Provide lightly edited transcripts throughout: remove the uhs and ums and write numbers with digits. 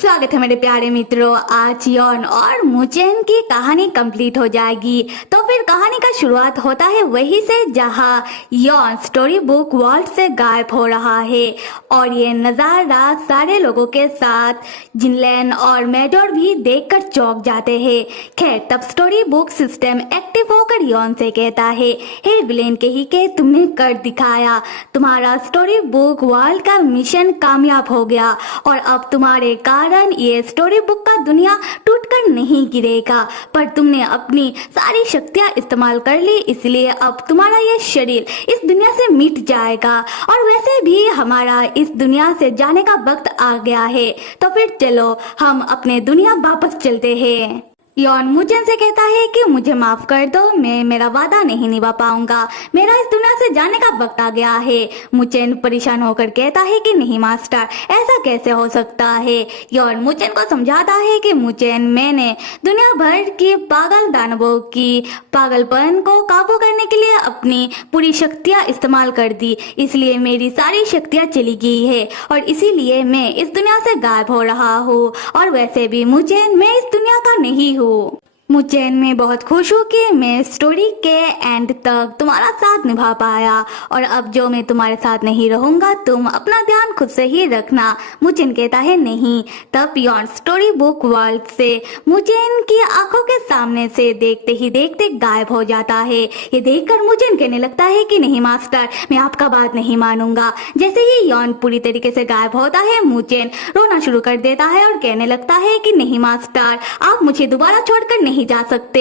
स्वागत है मेरे प्यारे मित्रों। आज यॉन और मुचेन की कहानी कंप्लीट हो जाएगी। तो फिर कहानी का शुरुआत होता है वहीं से जहां यॉन स्टोरी बुक वर्ल्ड से गायब हो रहा है और ये नजारा सारे लोगों के साथ जिनलैन और मेजर भी देखकर चौंक जाते हैं। खैर तब स्टोरी बुक सिस्टम एक्टिव होकर यॉन से कहता है, हे विलेन कही के तुमने कर दिखाया, तुम्हारा स्टोरी बुक वर्ल्ड का मिशन कामयाब हो गया और अब तुम्हारे कारण ये स्टोरी बुक का दुनिया टूटकर नहीं गिरेगा, पर तुमने अपनी सारी शक्तियां इस्तेमाल कर ली, इसलिए अब तुम्हारा ये शरीर इस दुनिया से मिट जाएगा और वैसे भी हमारा इस दुनिया से जाने का वक्त आ गया है। तो फिर चलो हम अपने दुनिया वापस चलते हैं। यॉन मुचेन से कहता है कि मुझे माफ कर दो, मैं मेरा वादा नहीं निभा पाऊंगा, मेरा इस दुनिया से जाने का वक्त आ गया है। मुचेन परेशान होकर कहता है कि नहीं मास्टर, ऐसा कैसे हो सकता है। यॉन मुचेन को समझाता है कि मुचेन, मैंने दुनिया भर की पागल दानवों की पागलपन को काबू करने के लिए अपनी पूरी शक्तियां इस्तेमाल कर दी, इसलिए मेरी सारी शक्तियां चली गई है और इसीलिए मैं इस दुनिया से गायब हो रहा हूँ। और वैसे भी मुचेन, मैं इस दुनिया का नहीं हूँ। मुचेन, मैं बहुत खुश हूँ कि मैं स्टोरी के एंड तक तुम्हारा साथ निभा पाया और अब जो मैं तुम्हारे साथ नहीं रहूंगा, तुम अपना ध्यान खुद से ही रखना। मुचेन कहता है नहीं। तब यॉन स्टोरी बुक वर्ल्ड से मुचेन की आंखों के सामने से देखते ही देखते गायब हो जाता है। ये देखकर मुचेन कहने लगता है कि नहीं मास्टर, मैं आपका बात नहीं मानूंगा। जैसे ही यॉन पूरी तरीके से गायब होता है, मुचेन रोना शुरू कर देता है और कहने लगता है कि नहीं मास्टर, आप मुझे दोबारा छोड़कर नहीं जा सकते।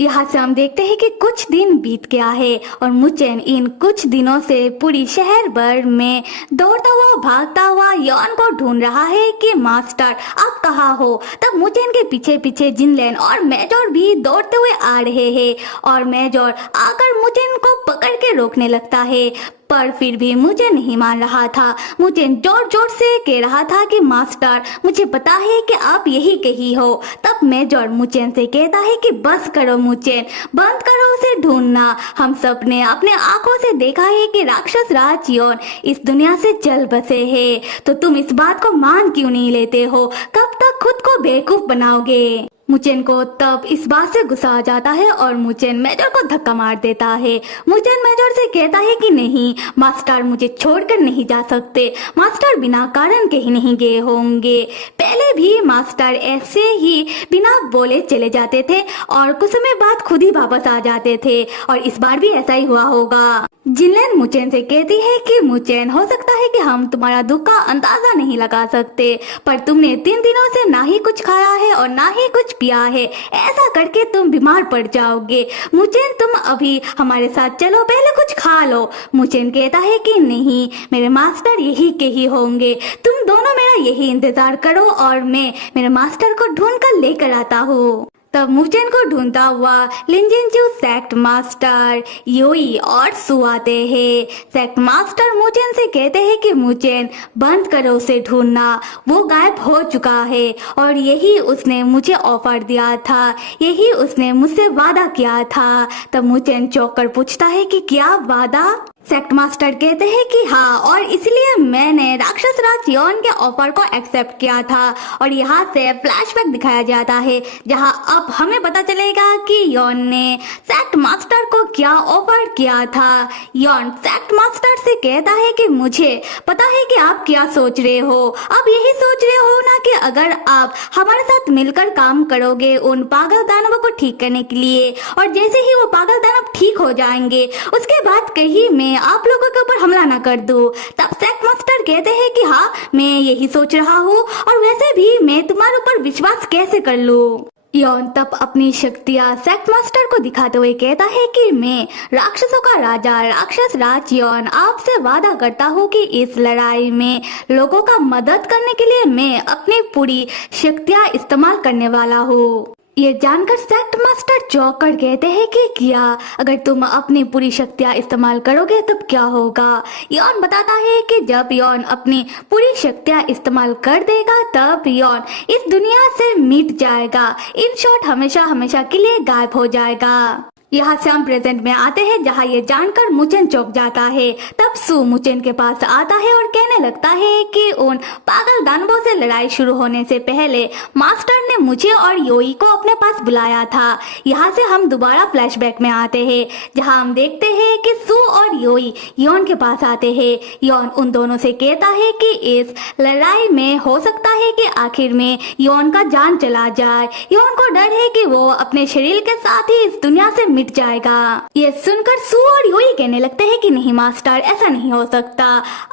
यहाँ से हम देखते हैं कि कुछ दिन बीत गया है और मुचेन इन कुछ दिनों से पूरी शहर भर में दौड़ता हुआ भागता हुआ यॉन को ढूंढ रहा है कि मास्टर आप कहाँ हो। तब मुचेन के पीछे पीछे जिनलैन और मेजर भी दौड़ते हुए आ रहे हैं और मेजर आकर मुचेन को पकड़ के रोकने लगता है, पर फिर भी मुझे नहीं मान रहा था। मुझे जोर जोर से कह रहा था कि मास्टर, मुझे पता है कि आप यही कही हो। तब मेजर मुचेन से कहता है कि बस करो मुचेन, बंद करो उसे ढूंढना। हम सब ने अपने आंखों से देखा है कि राक्षस राज यॉन इस दुनिया से चल बसे है, तो तुम इस बात को मान क्यों नहीं लेते हो? कब तक खुद को बेवकूफ बनाओगे? मुचेन को तब इस बात से गुस्सा आ जाता है और मुचेन मेजर को धक्का मार देता है। मुचेन मेजर से कहता है कि नहीं मास्टर, मुझे छोड़कर नहीं जा सकते। मास्टर बिना कारण के ही नहीं गए होंगे। पहले भी मास्टर ऐसे ही बिना बोले चले जाते थे और कुछ समय बाद खुद ही वापस आ जाते थे और इस बार भी ऐसा ही हुआ होगा। जिनलैन मुचेन से कहती है कि मुचेन, हो सकता है कि हम तुम्हारा दुख का अंदाजा नहीं लगा सकते, पर तुमने 3 दिनों से ना ही कुछ खाया है और ना ही कुछ पिया है, ऐसा करके तुम बीमार पड़ जाओगे। मुचेन, तुम अभी हमारे साथ चलो, पहले कुछ खा लो। मुचेन कहता है कि नहीं, मेरे मास्टर यही के ही होंगे, तुम दोनों मेरा यही इंतजार करो और मैं मेरे मास्टर को ढूंढ कर लेकर आता हूँ। तब मुचेन को ढूंढता हुआ लिंजिनचू, सेक्ट मास्टर, योई और सु आते हैं। सेक्ट मास्टर मुचेन से कहते हैं कि मुचेन, बंद करो उसे ढूंढना, वो गायब हो चुका है और यही उसने मुझे ऑफर दिया था, यही उसने मुझसे वादा किया था। तब मुचेन चौंक कर पूछता है कि क्या वादा? सेक्ट मास्टर कहते हैं कि हाँ, और इसलिए मैंने राक्षस राज यॉन के ऑफर को एक्सेप्ट किया था। और यहाँ से फ्लैशबैक दिखाया जाता है जहाँ अब हमें पता चलेगा कि यॉन ने सेक्ट मास्टर को क्या ऑफर किया था। यॉन सेक्ट मास्टर से कहता है कि मुझे पता है कि आप क्या सोच रहे हो, अब यही सोच रहे हो ना कि अगर आप हमारे साथ मिलकर काम करोगे उन पागल दानवों को ठीक करने के लिए, और जैसे ही वो पागल दानव ठीक हो जाएंगे उसके बाद कहीं मैं आप लोगों के ऊपर हमला ना कर दूं। तब सेक्ट मास्टर कहते हैं कि हाँ, मैं यही सोच रहा हूँ और वैसे भी मैं तुम्हारे ऊपर विश्वास कैसे कर लूं। यॉन तब अपनी शक्तियां सेक्ट मास्टर को दिखाते हुए कहता है कि मैं राक्षसों का राजा राक्षस राज यॉन आपसे वादा करता हूँ कि इस लड़ाई में लोगों का मदद करने के लिए मैं अपनी पूरी शक्तियां इस्तेमाल करने वाला हूँ। ये जानकर सेक्ट मास्टर चौंक कर कहते हैं कि क्या अगर तुम अपनी पूरी शक्तियां इस्तेमाल करोगे तब क्या होगा? यॉन बताता है कि जब यॉन अपनी पूरी शक्तियां इस्तेमाल कर देगा तब यॉन इस दुनिया से मिट जाएगा, इन शॉर्ट हमेशा हमेशा के लिए गायब हो जाएगा। यहाँ से हम प्रेजेंट में आते हैं जहाँ ये जानकर मुचेन चौंक जाता है। तब सू मुचेन के पास आता है और कहने लगता है कि उन पागल दानवों से लड़ाई शुरू होने से पहले मास्टर ने मुझे और योई को अपने पास बुलाया था। यहाँ से हम दोबारा फ्लैशबैक में आते हैं जहाँ हम देखते हैं कि सू और योई योन के पास आते हैं। योन उन दोनों से कहता है कि इस लड़ाई में हो सकता है कि आखिर में योन का जान चला जाए। योन को डर है कि वो अपने शरीर के साथ ही इस दुनिया से मिट जाएगा। ये सुनकर सू और योई कहने लगते हैं कि नहीं मास्टर, ऐसा नहीं हो सकता,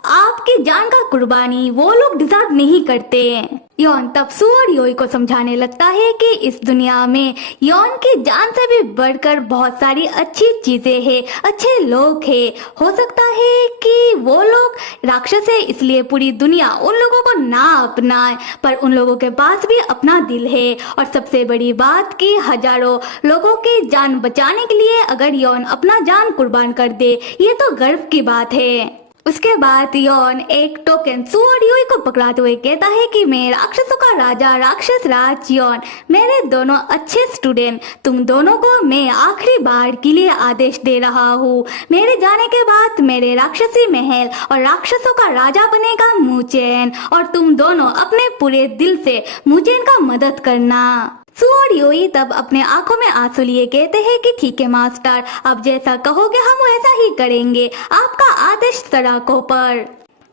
आपकी जान का कुर्बानी वो लोग डिजर्व नहीं करते। योन तब सू और योई को समझाने लगता है कि इस दुनिया में योन की जान से भी बढ़कर बहुत सारी अच्छी चीजें हैं, अच्छे लोग हैं। हो सकता है कि वो लोग राक्षस है इसलिए पूरी दुनिया उन लोगों को ना अपनाए, पर उन लोगों के पास भी अपना दिल है। और सबसे बड़ी बात कि हजारों लोगों की जान बचाने के लिए अगर योन अपना जान कुर्बान कर दे, ये तो गर्व की बात है। उसके बाद योन एक टोकन सू और योई को पकड़ाते हुए कहता है कि मैं राक्षसों का राजा राक्षस राज योन, मेरे दोनों अच्छे स्टूडेंट, तुम दोनों को मैं आखिरी बार के लिए आदेश दे रहा हूँ। मेरे जाने के बाद मेरे राक्षसी महल और राक्षसों का राजा बनेगा मुचेन, और तुम दोनों अपने पूरे दिल से मुचेन का मदद करना। सू और योई तब अपने आंखों में आंसू लिए कहते हैं कि ठीक है मास्टर, अब जैसा कहोगे हम वैसा ही करेंगे, आपका आदेश सड़कों पर।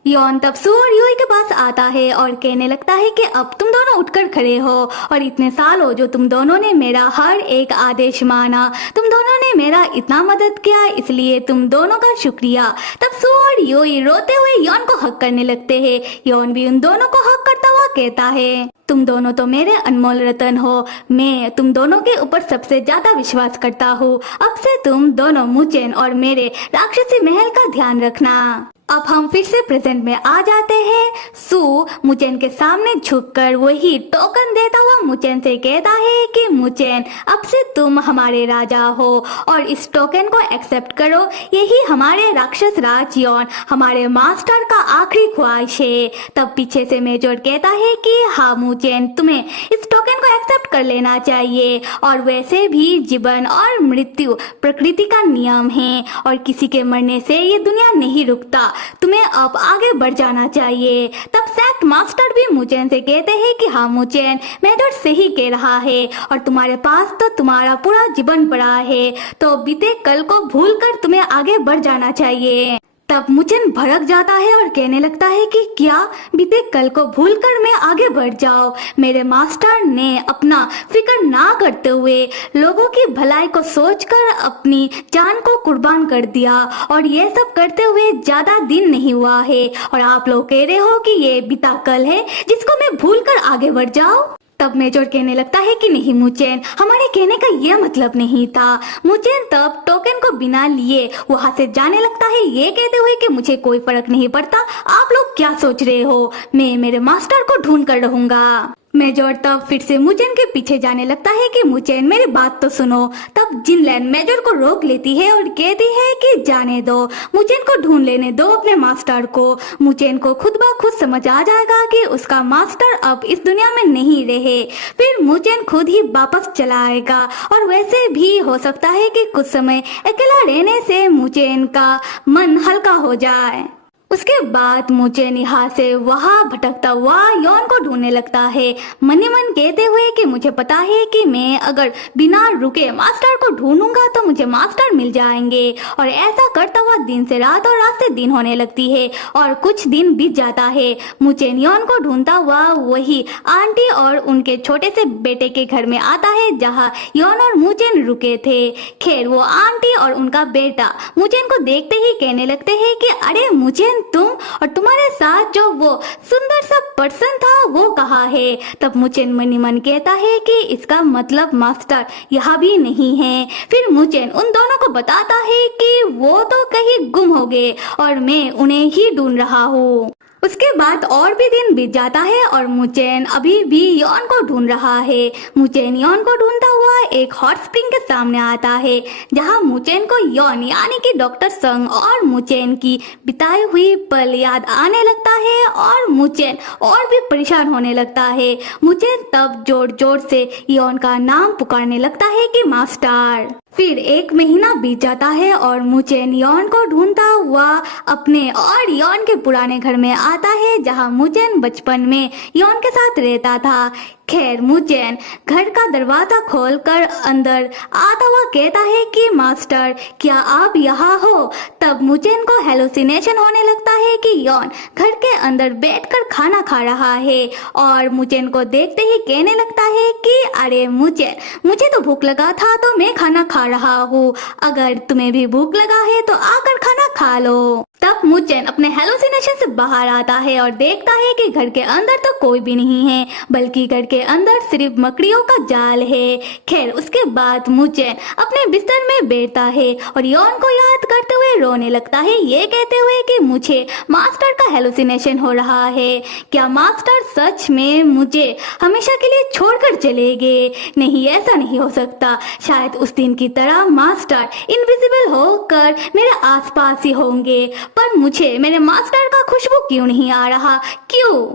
योन तब सू और योई के पास आता है और कहने लगता है कि अब तुम दोनों उठकर खड़े हो, और इतने साल हो जो तुम दोनों ने मेरा हर एक आदेश माना, तुम दोनों ने मेरा इतना मदद किया, इसलिए तुम दोनों का शुक्रिया। तब सू और योई रोते हुए योन को हक करने लगते हैं। योन भी उन दोनों को हक करता हुआ कहता है, तुम दोनों तो मेरे अनमोल रतन हो, मैं तुम दोनों के ऊपर सबसे ज्यादा विश्वास करता हूँ। अब से तुम दोनों मुचेन और मेरे राक्षसी महल का ध्यान रखना। अब हम फिर से प्रेजेंट में आ जाते हैं। सू मुचेन के सामने झुककर वही टोकन देता हुआ मुचेन से कहता है कि मुचेन, अब से तुम हमारे राजा हो और इस टोकन को एक्सेप्ट करो। यही हमारे राक्षस राज योन, हमारे मास्टर का आखिरी ख्वाहिश है। तब पीछे से मेजर कहता है कि हाँ मुचेन, तुम्हें इस टोकन को एक्सेप्ट कर लेना चाहिए, और वैसे भी जीवन और मृत्यु प्रकृति का नियम है और किसी के मरने से ये दुनिया नहीं रुकता, तुम्हें अब आगे बढ़ जाना चाहिए। तब सैक्ट मास्टर भी मुचेन से कहते हैं कि हाँ मुचेन, मेजर सही कह रहा है और तुम्हारे पास तो तुम्हारा पूरा जीवन पड़ा है, तो बीते कल को भूलकर तुम्हें आगे बढ़ जाना चाहिए। तब मुचेन भड़क जाता है और कहने लगता है कि क्या बीते कल को भूलकर मैं आगे बढ़ जाऊं? मेरे मास्टर ने अपना फिक्र ना करते हुए लोगों की भलाई को सोचकर अपनी जान को कुर्बान कर दिया, और ये सब करते हुए ज्यादा दिन नहीं हुआ है, और आप लोग कह रहे हो कि ये बीता कल है जिसको मैं भूलकर आगे बढ़ जाऊं। तब मेजर कहने लगता है कि नहीं मुचेन, हमारे कहने का यह मतलब नहीं था। मुचेन तब टोकन को बिना लिए वहां से जाने लगता है, ये कहते हुए कि मुझे कोई फर्क नहीं पड़ता आप लोग क्या सोच रहे हो, मैं मेरे मास्टर को ढूंढ कर रहूंगा। मेजर तब फिर से मुचेन के पीछे जाने लगता है कि मुचेन मेरी बात तो सुनो। तब जिनलैन मेजर को रोक लेती है और कहती है कि जाने दो, मुचेन को ढूंढ लेने दो अपने मास्टर को। मुचेन को खुद ब खुद समझ आ जाएगा कि उसका मास्टर अब इस दुनिया में नहीं रहे, फिर मुचेन खुद ही वापस चला आएगा, और वैसे भी हो सकता है कि कुछ समय अकेला रहने से मुचेन का मन हल्का हो जाए। उसके बाद मुचेन यहाँ से वहाँ भटकता हुआ योन को ढूंढने लगता है, मन ही मन कहते हुए कि मुझे पता है कि मैं अगर बिना रुके मास्टर को ढूंढूंगा तो मुझे मास्टर मिल जाएंगे। और ऐसा करता हुआ दिन से रात और रात से दिन होने लगती है, और कुछ दिन बीत जाता है। मुचेन योन को ढूंढता हुआ वही आंटी और उनके छोटे से बेटे के घर में आता है जहाँ योन और मुचेन रुके थे। खैर वो आंटी और उनका बेटा मुचेन को देखते ही कहने लगते हैं कि अरे मुचेन, तुम और तुम्हारे साथ जो वो सुंदर सा पर्सन था वो कहाँ है? तब मुचेन मन ही मन कहता है कि इसका मतलब मास्टर यहाँ भी नहीं है। फिर मुचेन उन दोनों को बताता है कि वो तो कहीं गुम हो गए और मैं उन्हें ही ढूंढ रहा हूँ। उसके बाद और भी दिन बीत जाता है और मुचेन अभी भी योन को ढूंढ रहा है। मुचेन योन को ढूंढता हुआ एक हॉट स्प्रिंग के सामने आता है जहां मुचेन को योन यानी कि डॉक्टर संग और मुचेन की बिताई हुई पल याद आने लगता है और मुचेन और भी परेशान होने लगता है। मुचेन तब जोर जोर से योन का नाम पुकारने लगता है कि मास्टर। फिर एक महीना बीत जाता है और मुचेन यॉन को ढूंढता हुआ अपने और यॉन के पुराने घर में आता है जहां मुचेन बचपन में यॉन के साथ रहता था। खैर मुचेन घर का दरवाजा खोलकर अंदर आता हुआ कहता है कि मास्टर क्या आप यहाँ हो। तब मुचेन को हेलुसिनेशन होने लगता है कि यॉन घर के अंदर बैठकर खाना खा रहा है और मुचेन को देखते ही कहने लगता है कि अरे मुचेन, मुझे तो भूख लगा था तो मैं खाना खा रहा हूँ, अगर तुम्हें भी भूख लगा है तो आकर खाना खा लो। तब मुचेन अपने हेलुसिनेशन से बाहर आता है और देखता है कि घर के अंदर तो कोई भी नहीं है, बल्कि घर के अंदर सिर्फ मकड़ियों का जाल है। खैर उसके बाद मुचेन अपने बिस्तर में बैठता है और यॉन को याद करते हुए रोने लगता है, ये कहते हुए कि मुझे मास्टर का हेलुसिनेशन हो रहा है। क्या मास्टर सच में मुझे हमेशा के लिए छोड़कर चले गए? नहीं, ऐसा नहीं हो सकता। शायद उस दिन की तरह मास्टर इनविजिबल होकर मेरे आसपास ही होंगे, पर मुझे मेरे मास्टर का खुशबू क्यों नहीं आ रहा, क्यों?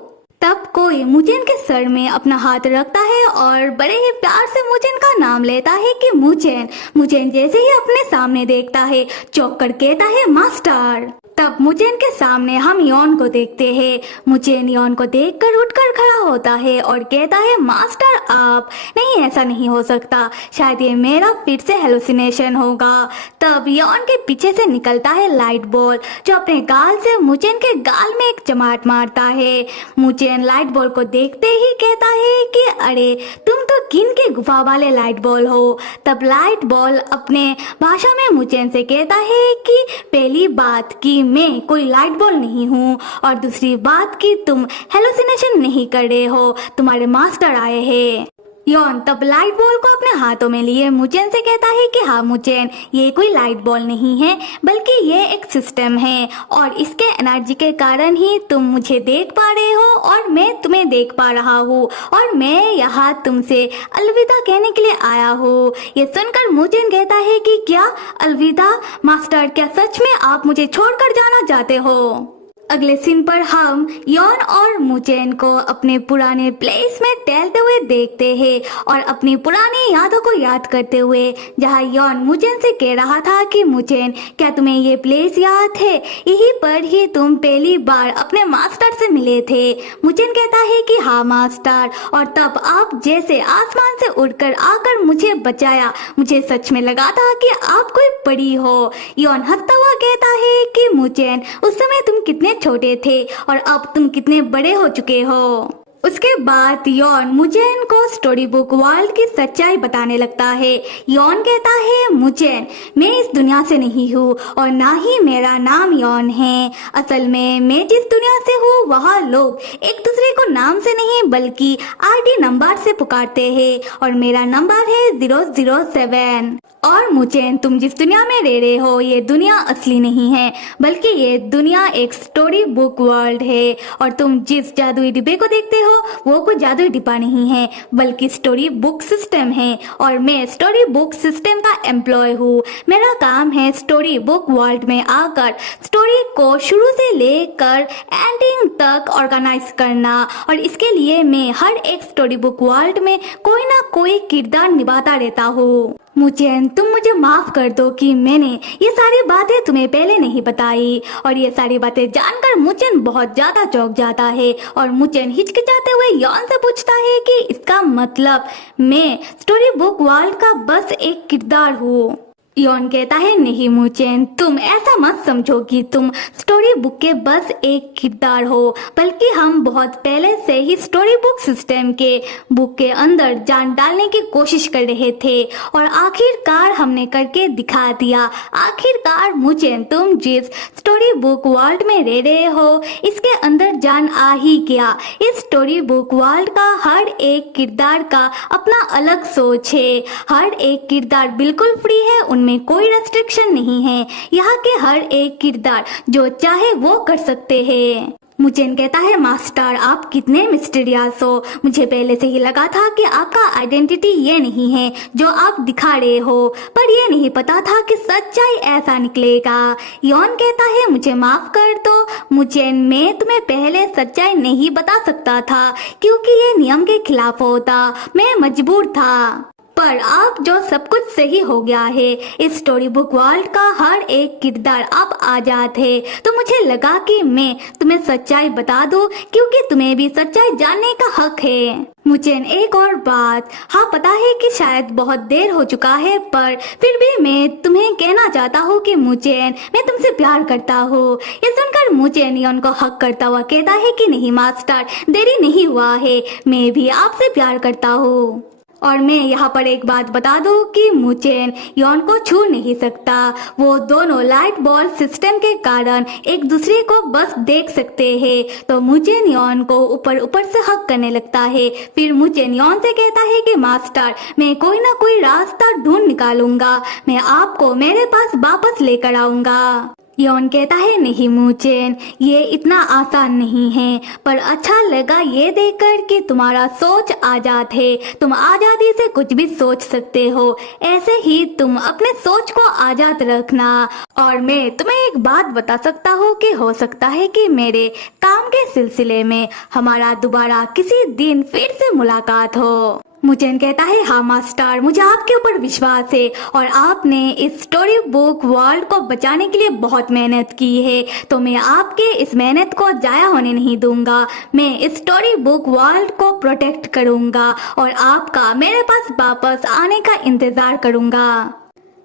तब कोई मुचेन के सर में अपना हाथ रखता है और बड़े ही प्यार से मुचेन का नाम लेता है कि मुचेन। मुचेन जैसे ही अपने सामने देखता है चौंक कर कहता है मास्टर। तब मुचेन के सामने हम यॉन को देखते हैं। मुचेन यॉन को देखकर उठकर खड़ा होता है और कहता है मास्टर आप? नहीं, ऐसा नहीं हो सकता, शायद ये मेरा फिर से हेलुसिनेशन होगा। तब यॉन के पीछे से निकलता है लाइट बॉल जो अपने गाल से मुचेन के गाल में एक चमाट मारता है। मुचेन लाइट बॉल को देखते ही कहता है कि अरे तुम तो किन के गुफा वाले लाइट बॉल हो। तब लाइट बॉल अपने भाषा में मुचेन से कहता है कि पहली बात की मैं कोई लाइट बॉल नहीं हूँ और दूसरी बात कि तुम हेलुसिनेशन नहीं कर रहे हो, तुम्हारे मास्टर आए हैं। यॉन तब लाइट बॉल को अपने हाथों में लिए मुचेन से कहता है कि हाँ मुचेन, ये कोई लाइट बॉल नहीं है बल्कि ये एक सिस्टम है और इसके एनर्जी के कारण ही तुम मुझे देख पा रहे हो और मैं तुम्हें देख पा रहा हूँ और मैं यहाँ तुमसे अलविदा कहने के लिए आया हूँ। ये सुनकर मुचेन कहता है कि क्या अलविदा मास्टर, क्या सच में आप मुझे छोड़कर जाना चाहते हो? अगले सीन पर हम यॉन और मुचेन को अपने पुराने प्लेस में टहलते हुए देखते हैं और अपनी पुरानी यादों को याद करते हुए, जहां यॉन मुचेन से कह रहा था कि मुचेन क्या तुम्हें ये प्लेस याद है? यहीं पर ही तुम पहली बार अपने मास्टर से मिले थे। मुचेन कहता है कि हाँ मास्टर, और तब आप जैसे आसमान से उड़कर आकर मुझे बचाया, मुझे सच में लगा था कि आप कोई परी हो। यॉन हंसता हुआ कहता है कि मुचेन उस समय तुम कितने छोटे थे और अब तुम कितने बड़े हो चुके हो। उसके बाद यॉन मुचेन को स्टोरी बुक वर्ल्ड की सच्चाई बताने लगता है। यॉन कहता है मुचेन, मैं इस दुनिया से नहीं हूँ और ना ही मेरा नाम यॉन है। असल में मैं जिस दुनिया से हूँ वहाँ लोग एक दूसरे को नाम से नहीं बल्कि आईडी नंबर से पुकारते हैं और मेरा नंबर है 007। और मुचेन, तुम जिस दुनिया में रह रहे हो ये दुनिया असली नहीं है बल्कि ये दुनिया एक स्टोरी बुक वर्ल्ड है और तुम जिस जादुई डिब्बे को देखते हो वो कोई जादुई डिब्बा नहीं है बल्कि स्टोरी बुक सिस्टम है और मैं स्टोरी बुक सिस्टम का एम्प्लॉय हूँ। मेरा काम है स्टोरी बुक वर्ल्ड में आकर स्टोरी को शुरू से लेकर एंडिंग तक ऑर्गेनाइज करना और इसके लिए मैं हर एक स्टोरी बुक वर्ल्ड में कोई ना कोई किरदार निभाता रहता हूँ। मुचेन, तुम मुझे माफ कर दो कि मैंने ये सारी बातें तुम्हें पहले नहीं बताई। और ये सारी बातें जानकर मुचेन बहुत ज्यादा चौंक जाता है और मुचेन हिचकिचाते हुए यॉन से पूछता है कि इसका मतलब मैं स्टोरी बुक वर्ल्ड का बस एक किरदार हूँ। यॉन कहता है नहीं मुचेन, तुम ऐसा मत समझो कि तुम स्टोरी बुक के बस एक किरदार हो, बल्कि हम बहुत पहले से ही स्टोरी बुक सिस्टम के बुक के अंदर जान डालने की कोशिश कर रहे थे और आखिरकार हमने करके दिखा दिया। आखिरकार मुचेन, तुम जिस स्टोरी बुक वर्ल्ड में रह रहे हो इसके अंदर जान आ ही गया। इस स्टोरी बुक वर्ल्ड का हर एक किरदार का अपना अलग सोच है। हर एक किरदार बिल्कुल फ्री है, में कोई रेस्ट्रिक्शन नहीं है। यहाँ के हर एक किरदार जो चाहे वो कर सकते हैं। मुचेन कहता है मास्टर, आप कितने मिस्टीरियस हो। मुझे पहले से ही लगा था कि आपका आइडेंटिटी ये नहीं है जो आप दिखा रहे हो, पर ये नहीं पता था कि सच्चाई ऐसा निकलेगा। यॉन कहता है मुझे माफ कर दो मुचेन, मैं तुम्हें पहले सच्चाई नहीं बता सकता था क्योंकि ये नियम के खिलाफ होता, मैं मजबूर था। पर अब जो सब कुछ सही हो गया है, इस स्टोरी बुक वर्ल्ड का हर एक किरदार अब आजाद है। तो मुझे लगा कि मैं तुम्हें सच्चाई बता दूं, क्योंकि तुम्हें भी सच्चाई जानने का हक है। मुझे एक और बात, हाँ पता है कि शायद बहुत देर हो चुका है, पर फिर भी मैं तुम्हें कहना चाहता हूँ कि मैं तुमसे प्यार करता हूँ। ये सुनकर मुचेन योन को हक करता हुआ कहता है कि नहीं मास्टर, देरी नहीं हुआ है, मैं भी आपसे प्यार करता हूँ। और मैं यहाँ पर एक बात बता दूं कि मुचेन योन को छू नहीं सकता। वो दोनों लाइट बॉल सिस्टम के कारण एक दूसरे को बस देख सकते हैं। तो मुचेन योन को ऊपर ऊपर से हक करने लगता है। फिर मुचेन योन से कहता है कि मास्टर, मैं कोई ना कोई रास्ता ढूंढ निकालूंगा, मैं आपको मेरे पास वापस लेकर आऊंगा। योन कहता है नहीं मुचेन, ये इतना आसान नहीं है, पर अच्छा लगा ये देखकर कि तुम्हारा सोच आजाद है। तुम आजादी से कुछ भी सोच सकते हो, ऐसे ही तुम अपने सोच को आजाद रखना। और मैं तुम्हें एक बात बता सकता हूँ कि हो सकता है कि मेरे काम के सिलसिले में हमारा दोबारा किसी दिन फिर से मुलाकात हो। मुचेन कहता है हाँ मास्टर, मुझे आपके ऊपर विश्वास है और आपने इस स्टोरी बुक वर्ल्ड को बचाने के लिए बहुत मेहनत की है, तो मैं आपके इस मेहनत को जाया होने नहीं दूंगा। मैं इस स्टोरी बुक वर्ल्ड को प्रोटेक्ट करूंगा और आपका मेरे पास वापस आने का इंतजार करूंगा।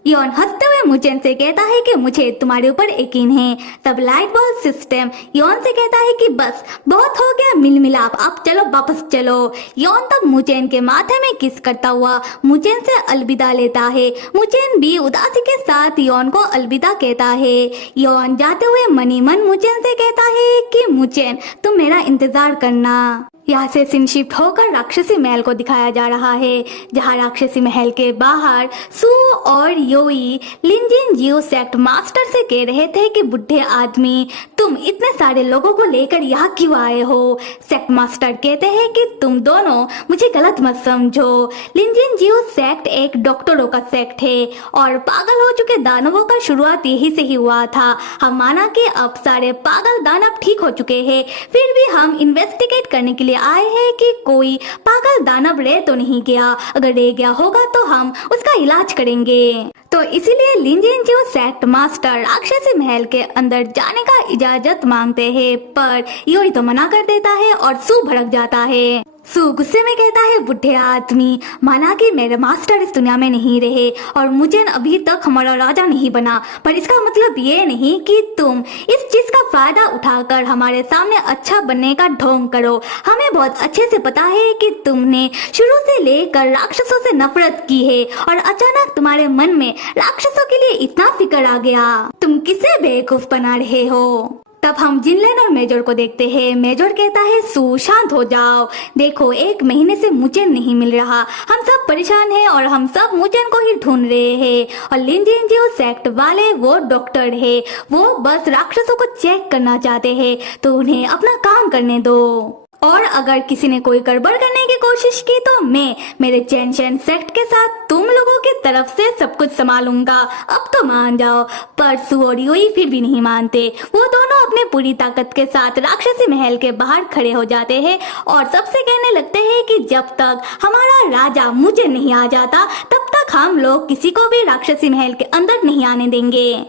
योन हंसते हुए मुचेन से कहता है कि मुझे तुम्हारे ऊपर यकीन है। तब लाइट बॉल सिस्टम योन से कहता है कि बस बहुत हो गया मिल मिलाप, अब चलो वापस चलो। योन तब मुचेन के माथे में किस करता हुआ मुचेन से अलविदा लेता है। मुचेन भी उदासी के साथ योन को अलविदा कहता है। योन जाते हुए मनी मन मुचेन से कहता है कि मुचेन, तुम मेरा इंतजार करना। यहाँ से सीन शिफ्ट होकर राक्षसी महल को दिखाया जा रहा है, जहाँ राक्षसी महल के बाहर सू और योई लिंजिन जियो सेक्ट मास्टर से कह रहे थे कि बुढ़े आदमी, तुम इतने सारे लोगों को लेकर यहाँ क्यों आए हो। सेक्ट मास्टर कहते हैं कि तुम दोनों मुझे गलत मत समझो। लिंजिन जियो सेक्ट एक डॉक्टरों का सेक्ट है और पागल हो चुके दानवों का शुरुआत यही से ही हुआ था। हम माना कि अब सारे पागल दानव ठीक हो चुके हैं, फिर भी हम इन्वेस्टिगेट करने के लिए आए हैं कि कोई पागल दानव रह तो नहीं गया। अगर रह गया होगा तो हम उसका इलाज करेंगे। तो इसीलिए लिंजिन जियो सेक्ट मास्टर राक्षसी महल के अंदर जाने का इजाजत मांगते हैं, पर योई तो मना कर देता है और सू भड़क जाता है। सू गुस्से में कहता है बुढ़े आदमी, माना कि मेरे मास्टर इस दुनिया में नहीं रहे और मुझे अभी तक हमारा राजा नहीं बना, पर इसका मतलब ये नहीं कि तुम इस चीज का फायदा उठाकर हमारे सामने अच्छा बनने का ढोंग करो। हमें बहुत अच्छे से पता है कि तुमने शुरू से लेकर राक्षसों से नफरत की है और अचानक तुम्हारे मन में राक्षसों के लिए इतना फिक्र आ गया। तुम किसे बेवकूफ बना रहे हो। तब हम जिनलेन और मेजर को देखते हैं। मेजर कहता है सू शांत हो जाओ, देखो 1 महीने से मुचेन नहीं मिल रहा, हम सब परेशान हैं और हम सब मुचेन को ही ढूंढ रहे हैं। और लिंजिन जियो सेक्ट वाले वो डॉक्टर है, वो बस राक्षसों को चेक करना चाहते हैं, तो उन्हें अपना काम करने दो। और अगर किसी ने कोई गड़बड़ करने की कोशिश की तो मैं मेरे चेंशन सेक्ट के साथ तुम लोगों की तरफ से सब कुछ संभालूंगा। अब तो मान जाओ। पर सू और योई फिर भी नहीं मानते। वो दोनों अपने पूरी ताकत के साथ राक्षसी महल के बाहर खड़े हो जाते हैं और सबसे कहने लगते हैं कि जब तक हमारा राजा मुझे नहीं आ जाता तब तक हम लोग किसी को भी राक्षसी महल के अंदर नहीं आने देंगे।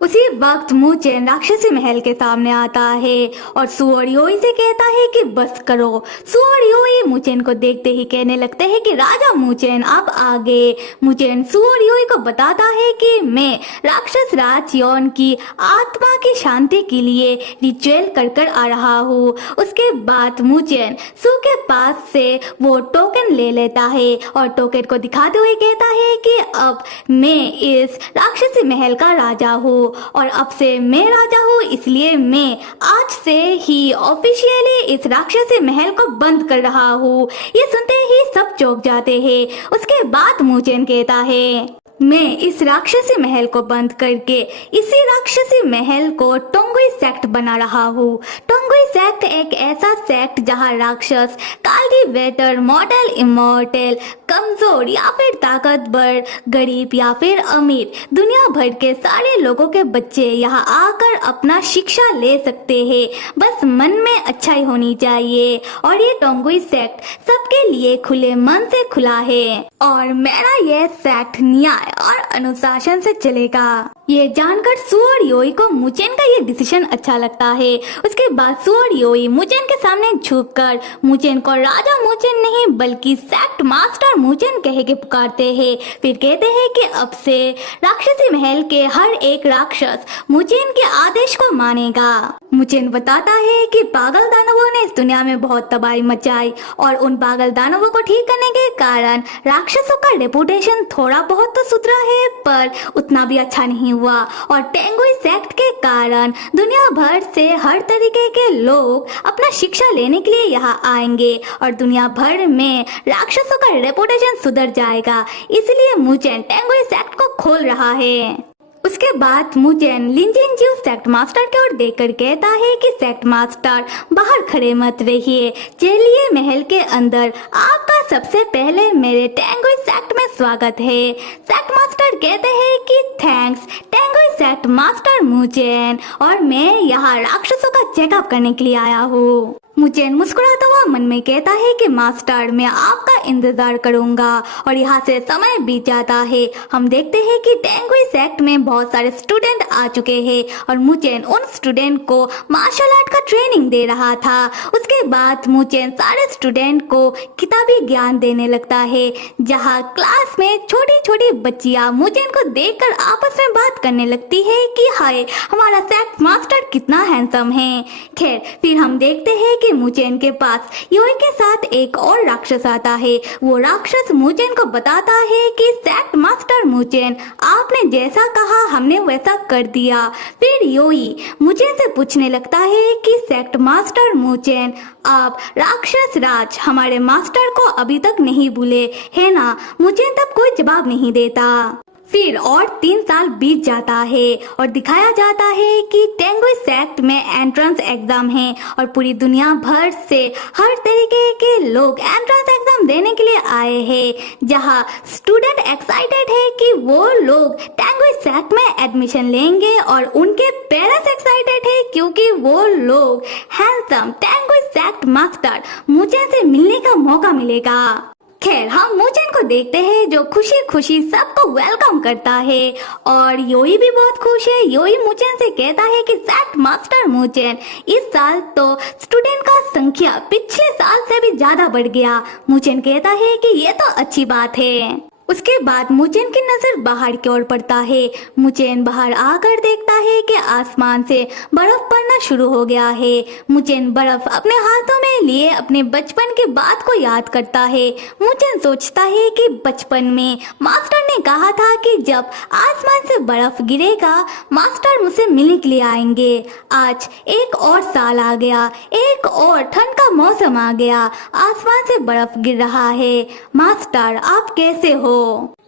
उसी वक्त मुचेन राक्षसी महल के सामने आता है और सू और योई से कहता है कि बस करो। सू और योई मुचेन को देखते ही कहने लगते हैं कि राजा मुचेन अब आगे। मुचेन सू और योई को बताता है कि मैं राक्षस राज योन की आत्मा की शांति के लिए रिचुअल कर कर आ रहा हूँ। उसके बाद मुचेन सू के पास से वो टोकन ले लेता है और टोकन को दिखाते हुए कहता है कि अब मैं इस राक्षसी महल का राजा हूँ और अब से मैं राजा हूँ, इसलिए मैं आज से ही ऑफिशियली इस राक्षसी महल को बंद कर रहा हूँ। ये सुनते ही सब चौंक जाते हैं। उसके बाद मुचेन कहता है मैं इस राक्षसी महल को बंद करके इसी राक्षसी महल को टोंगुई सेक्ट बना रहा हूँ। टोंगुई सेक्ट एक ऐसा सेक्ट जहाँ राक्षस, कल्टिवेटर, मॉडल, इमॉर्टल, कमजोर या फिर ताकतवर, गरीब या फिर अमीर, दुनिया भर के सारे लोगों के बच्चे यहाँ आकर अपना शिक्षा ले सकते हैं। बस मन में अच्छाई होनी चाहिए। और ये टोंगुई सेक्ट सबके लिए खुले मन से खुला है और मेरा ये सेक्ट न्याय और अनुशासन से चलेगा। ये जानकर सु और योई को मुचेन का ये डिसीजन अच्छा लगता है। उसके बाद सु और योई मुचेन के सामने झुककर मुचेन को राजा मुचेन नहीं बल्कि सेक्ट मास्टर मुचेन कह के पुकारते हैं। फिर कहते हैं कि अब से राक्षसी महल के हर एक राक्षस मुचेन के आदेश को मानेगा। मुचेन बताता है कि पागल दानवों ने इस दुनिया में बहुत तबाही मचाई और उन पागल दानवों को ठीक करने के कारण राक्षसों का रेपुटेशन थोड़ा बहुत तो सुधरा है, पर उतना भी अच्छा नहीं हुआ। और टेंगुई सेक्ट के कारण दुनिया भर से हर तरीके के लोग अपना शिक्षा लेने के लिए यहाँ आएंगे और दुनिया भर में राक्षसों का रेपुटेशन सुधर जाएगा। इसलिए मुचेन टेंगुई सेक्ट को खोल रहा है। उसके बाद मुचेन लिनजिनजिउ सेक्ट मास्टर की ओर देखकर कहता है कि सेक्ट मास्टर बाहर खड़े मत रहिए, चलिए महल के अंदर। आपका सबसे पहले मेरे टेंगुई सेक्ट में स्वागत है। सेक्ट मास्टर कहते हैं कि थैंक्स टेंगुई सेक्ट मास्टर मुचेन, और मैं यहाँ राक्षसों का चेकअप करने के लिए आया हूँ। मुचेन मुस्कुराता हुआ मन में कहता है कि मास्टर मैं आपका इंतजार करूंगा। और यहाँ से समय बीत जाता है। हम देखते हैं कि टेंगुई सेक्ट में बहुत सारे स्टूडेंट आ चुके हैं और मुचेन उन स्टूडेंट को मार्शल आर्ट का ट्रेनिंग दे रहा था। उसके बाद मुचेन सारे स्टूडेंट को किताबी ज्ञान देने लगता है, जहाँ क्लास में छोटी छोटी बच्चियां मुचेन को देखकर आपस में बात करने लगती है कि हाय हमारा सेक्ट मास्टर कितना हैंडसम है। खैर फिर हम देखते हैं कि मुचेन के पास योई के साथ एक और राक्षस आता है। वो राक्षस मुचेन को बताता है कि सेक्ट मास्टर मुचेन आपने जैसा कहा हमने वैसा कर दिया। फिर योई मुचेन से पूछने लगता है कि सेक्ट मास्टर मुचेन आप राक्षस राज हमारे मास्टर को अभी तक नहीं भूले है ना। मुचेन तब कोई जवाब नहीं देता। फिर और 3 साल बीत जाता है और दिखाया जाता है कि टेंगुई सेक्ट में एंट्रेंस एग्जाम है और पूरी दुनिया भर से हर तरीके के लोग एंट्रेंस एग्जाम देने के लिए आए हैं, जहां स्टूडेंट एक्साइटेड है कि वो लोग टेंगुई सेक्ट में एडमिशन लेंगे और उनके पेरेंट्स एक्साइटेड है क्योंकि वो लोग हैंडसम टेंगुई सेक्ट मास्टर मुचेन से मिलने का मौका मिलेगा। खैर हम मुचेन को देखते हैं जो खुशी खुशी सबको वेलकम करता है और योई भी बहुत खुश है। योई मुचेन से कहता है कि सेक्ट मास्टर मुचेन इस साल तो स्टूडेंट का संख्या पिछले साल से भी ज्यादा बढ़ गया। मुचेन कहता है कि ये तो अच्छी बात है। उसके बाद मुचेन की नजर बाहर की ओर पड़ता है। मुचेन बाहर आकर देखता है कि आसमान से बर्फ पड़ना शुरू हो गया है। मुचेन बर्फ अपने हाथों में लिए अपने बचपन की बात को याद करता है। मुचेन सोचता है कि बचपन में मास्टर ने कहा था कि जब आसमान से बर्फ गिरेगा मास्टर मुझसे मिलने के लिए आएंगे। आज एक और साल आ गया, एक और ठंड का मौसम आ गया, आसमान से बर्फ गिर रहा है। मास्टर आप कैसे हो?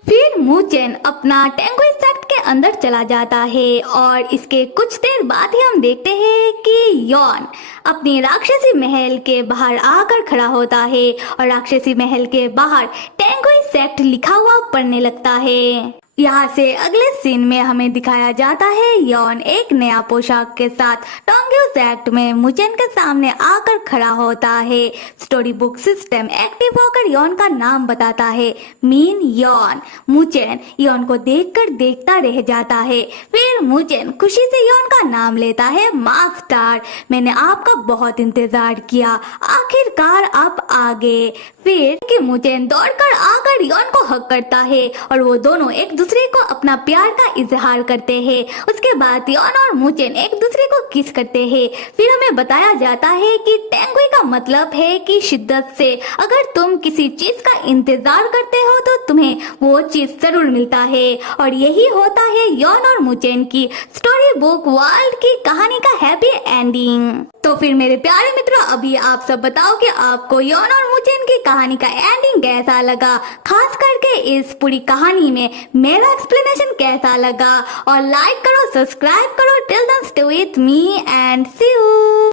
फिर मुचेन अपना टेंगुई सेक्ट के अंदर चला जाता है और इसके कुछ देर बाद ही हम देखते हैं कि यॉन अपनी राक्षसी महल के बाहर आकर खड़ा होता है और राक्षसी महल के बाहर टेंगुई सेक्ट लिखा हुआ पढ़ने लगता है। यहाँ से अगले सीन में हमें दिखाया जाता है यॉन एक नया पोशाक के साथ टोंग्यू सेक्ट में मुचेन के सामने आकर खड़ा होता है। स्टोरी बुक सिस्टम एक्टिव होकर यॉन का नाम बताता है, मीन यॉन। मुचेन यॉन को देखकर देखता रह जाता है। फिर मुचेन खुशी से यॉन का नाम लेता है, मास्टर मैंने आपका बहुत इंतजार किया, आखिरकार आप आ गए। फिर कि मुचेन दौड़कर आकर यॉन को हक करता है और वो दोनों एक दूसरे को अपना प्यार का इजहार करते हैं। उसके बाद यॉन और मुचेन एक दूसरे को किस करते हैं। फिर हमें बताया जाता है कि टेंगुई का मतलब है कि शिद्दत से अगर तुम किसी चीज का इंतजार करते हो तो तुम्हें वो चीज जरूर मिलता है। और यही होता है यॉन और मुचेन की स्टोरी बुक वर्ल्ड की कहानी का हैप्पी एंडिंग। तो फिर मेरे प्यारे मित्रों, अभी आप सब बताओ कि आपको यॉन और मुचेन की कहानी का एंडिंग कैसा लगा, खास करके इस पूरी कहानी में मेरा एक्सप्लेनेशन कैसा लगा। और लाइक करो, सब्सक्राइब करो। Till then stay with me and see you.